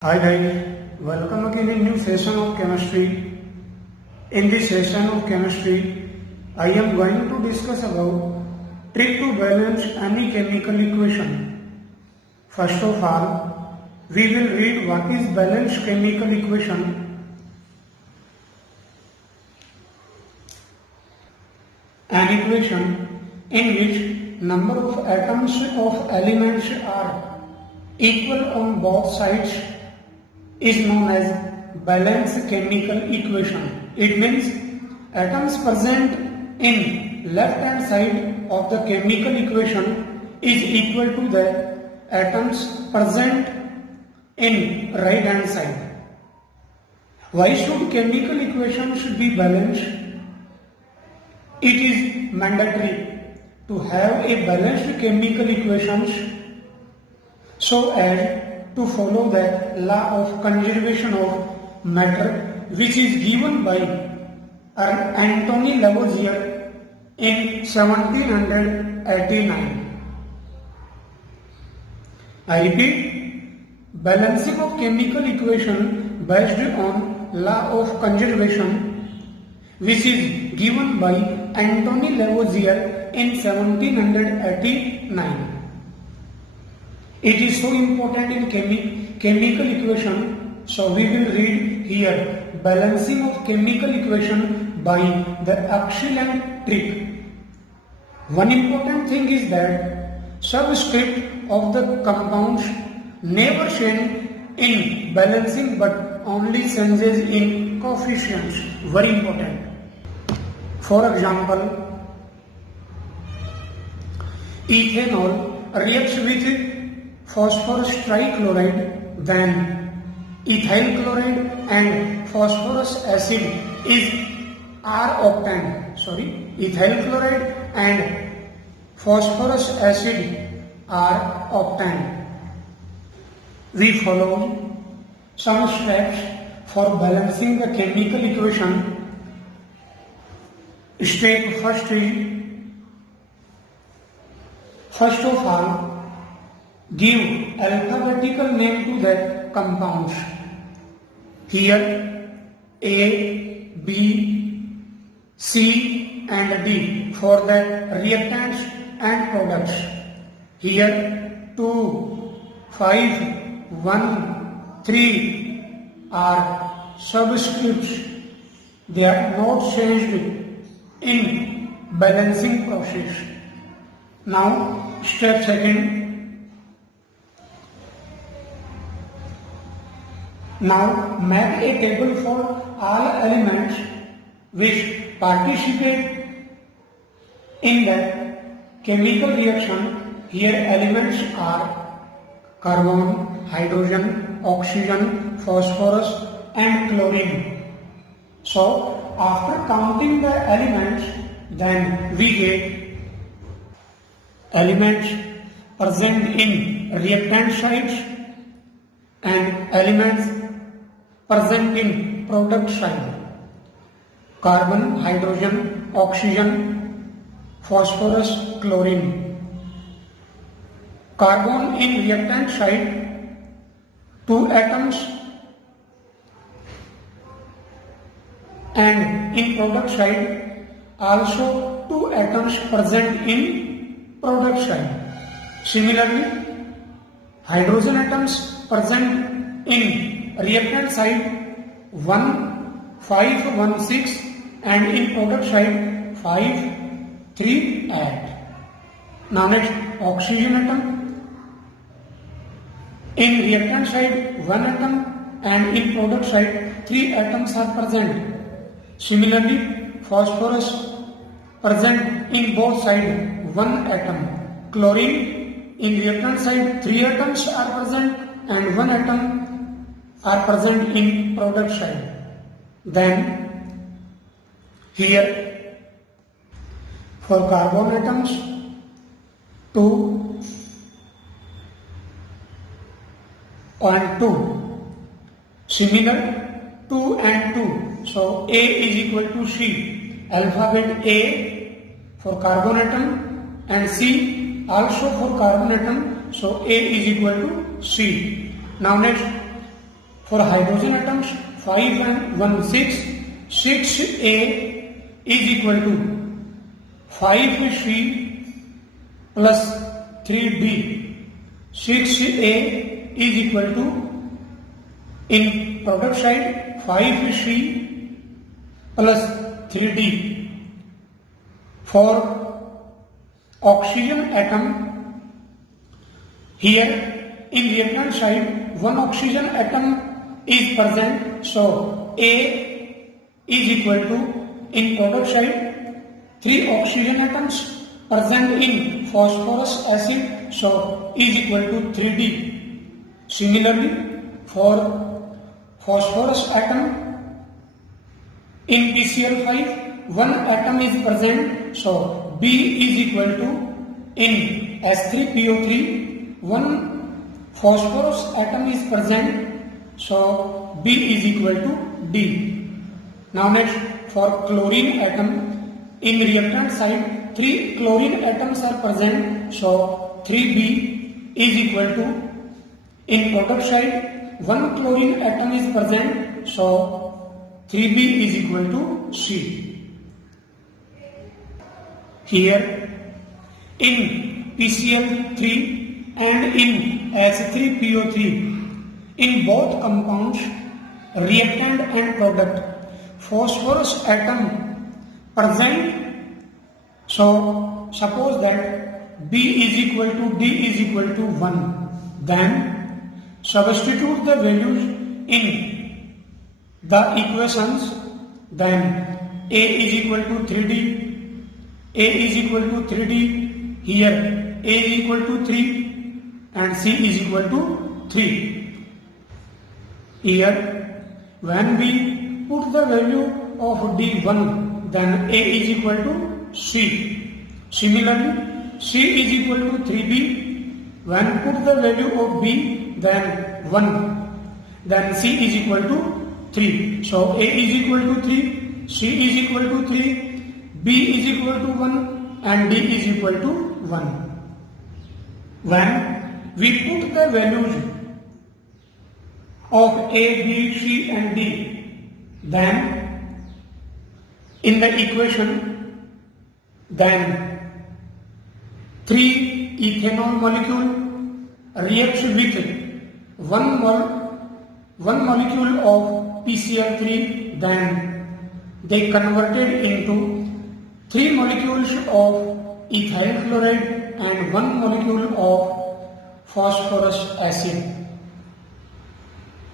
Hi guys, welcome again in new session of chemistry. In this session of chemistry, I am going to discuss about trick to balance any chemical equation. First of all, we will read what is balanced chemical equation. An equation in which number of atoms of elements are equal on both sides is known as balanced chemical equation. It means atoms present in left hand side of the chemical equation is equal to the atoms present in right hand side. Why should chemical equations be balanced? It is mandatory to have a balanced chemical equations so as to follow the law of conservation of matter, which is given by Anthony Lavoisier in 1789. I repeat, balancing of chemical equation based on law of conservation, which is given by Anthony Lavoisier in 1789. It is so important in chemical equation, so we will read here balancing of chemical equation by the excellent trick. One important thing is that subscript of the compounds never change in balancing but only changes in coefficients. Very important. For example, ethanol reacts with phosphorus trichloride, then ethyl chloride and phosphorus acid are obtained. Ethyl chloride and phosphorus acid are obtained. We follow some steps for balancing the chemical equation. Step first of all, give alphabetical name to the compounds. Here A, B, C and D for the reactants and products. Here 2, 5, 1, 3 are subscripts. They are not changed in balancing process. Now step second. Now make a table for all elements which participate in the chemical reaction. Here elements are carbon, hydrogen, oxygen, phosphorus and chlorine. So after counting the elements, then we get elements present in reactant sites and elements present in product side. Carbon, hydrogen, oxygen, phosphorus, chlorine. Carbon in reactant side, 2 atoms, and in product side also 2 atoms present in product side. Similarly, hydrogen atoms present in reactant side 1, 5, 1, 6 and in product side 5, 3, 8. Now next, oxygen atom. In reactant side 1 atom and in product side 3 atoms are present. Similarly, phosphorus present in both sides 1 atom. Chlorine in reactant side 3 atoms are present and 1 atom are present in product side. Then here for carbon atoms 2 and 2. Similar 2 and 2. So A is equal to C. Alphabet A for carbon atom and C also for carbon atom. So A is equal to C. Now next For hydrogen atoms 5 and 1 6, 6A is equal to 5C plus 3D. 6A is equal to, in product side, 5C plus 3D. For oxygen atom, here in reactant side, one oxygen atom is present, so A is equal to, in product side, 3 oxygen atoms present in phosphorus acid, so is equal to 3D. Similarly, for phosphorus atom in PCl5, one atom is present, so B is equal to, in S3PO3, one phosphorus atom is present, so B is equal to D. Now next, for chlorine atom, in reactant side 3 chlorine atoms are present, so 3B is equal to, in product side 1 chlorine atom is present, so 3B is equal to C. Here in PCl3 and in S3PO3, in both compounds, reactant and product, phosphorus atom present. So suppose that B is equal to D is equal to 1. Then substitute the values in the equations. Then A is equal to 3D. A is equal to 3D. Here A is equal to 3 and C is equal to 3. Here, when we put the value of D1, then A is equal to C. Similarly, C is equal to 3B. When put the value of B, then 1. Then C is equal to 3. So A is equal to 3, C is equal to 3, B is equal to 1 and D is equal to 1. When we put the values of A, B, C and D, then in the equation, then 3 ethanol molecule reacts with one molecule of PCl3, then they converted into 3 molecules of ethyl chloride and 1 molecule of phosphorus acid.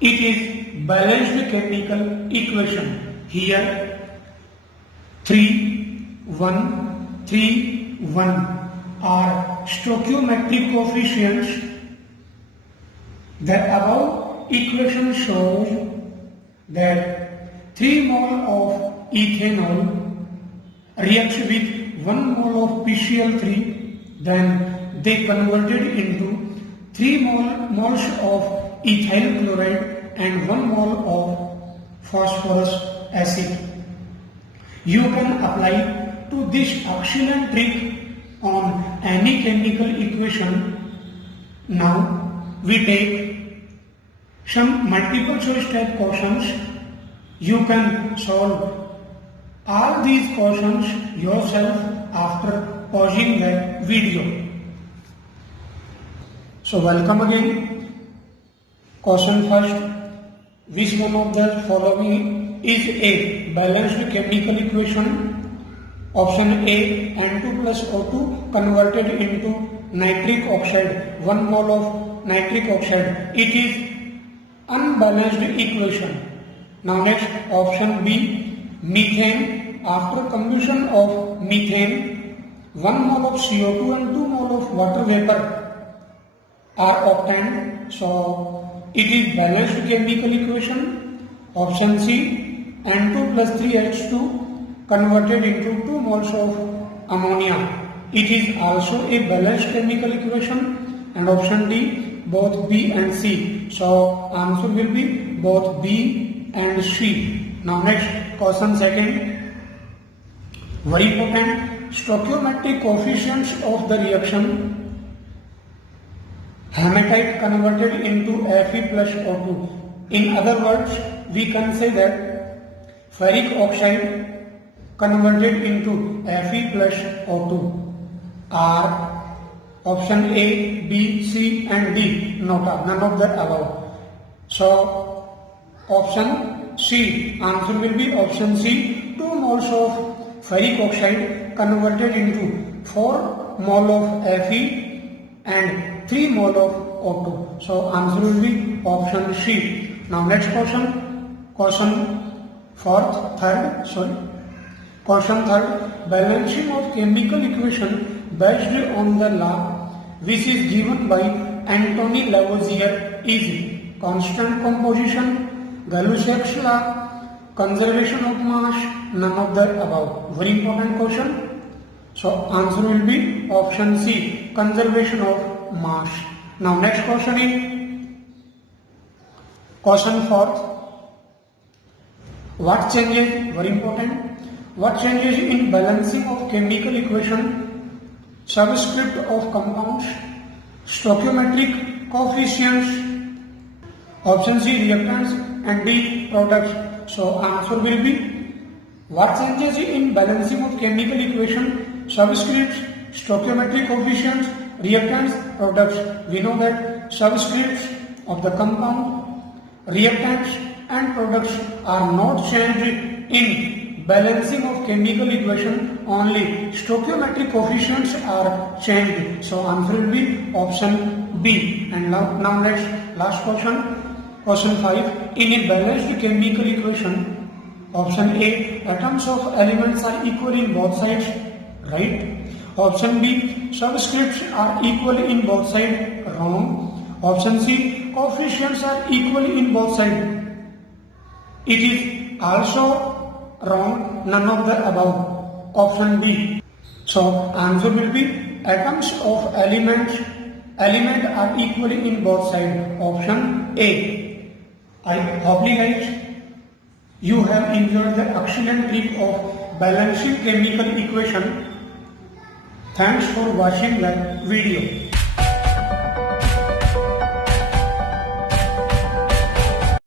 It is balanced chemical equation. Here 3, 1, 3, 1 are stoichiometric coefficients. The above equation shows that 3 mole of ethanol reacts with 1 mole of PCl3, then they converted into 3 moles of ethyl chloride and 1 mole of phosphorus acid. You can apply to this excellent trick on any chemical equation. Now we take some multiple choice type questions. You can solve all these questions yourself after pausing the video. So welcome again. Question first, which one of the following is a balanced chemical equation? Option A, N2 plus O2 converted into nitric oxide, 1 mole of nitric oxide. It is unbalanced equation. Now next, option B, methane. After combustion of methane, 1 mole of CO2 and 2 mole of water vapor are obtained. So it is balanced chemical equation. Option C, N2 plus 3H2 converted into 2 moles of ammonia. It is also a balanced chemical equation. And option D, both B and C. So answer will be both B and C. Now next, question second. Very important, stoichiometric coefficients of the reaction hematite converted into Fe plus O2. In other words, we can say that ferric oxide converted into Fe plus O2 are option A, B, C and D, none of the above. So option C, answer will be option C, 2 moles of ferric oxide converted into 4 mole of Fe and 3 mole of O2. So answer will be option C. Now next question, question third, balancing of chemical equation based on the law which is given by Anthony Lavoisier is constant composition, Gay-Lussac's law, conservation of mass, none of the above. Very important question. So answer will be option C, conservation of mass. Now next question is question fourth. What changes, very important, what changes in balancing of chemical equation, subscript of compounds, stoichiometric coefficients, option C reactants and D products. So answer will be what changes in balancing of chemical equation, subscripts, stoichiometric coefficients, reactants, products. We know that subscripts of the compound, reactants and products are not changed in balancing of chemical equation, only stoichiometric coefficients are changed. So answer will be option B. And now next last question. Question 5. In a balanced chemical equation, option A, atoms of elements are equal in both sides, right? Option B, subscripts are equal in both sides, wrong. Option C, coefficients are equal in both sides. It is also wrong, none of the above. Option B. So answer will be atoms of element are equal in both sides. Option A. I hope guys you have enjoyed the excellent trick of balancing chemical equation. Thanks for watching the video.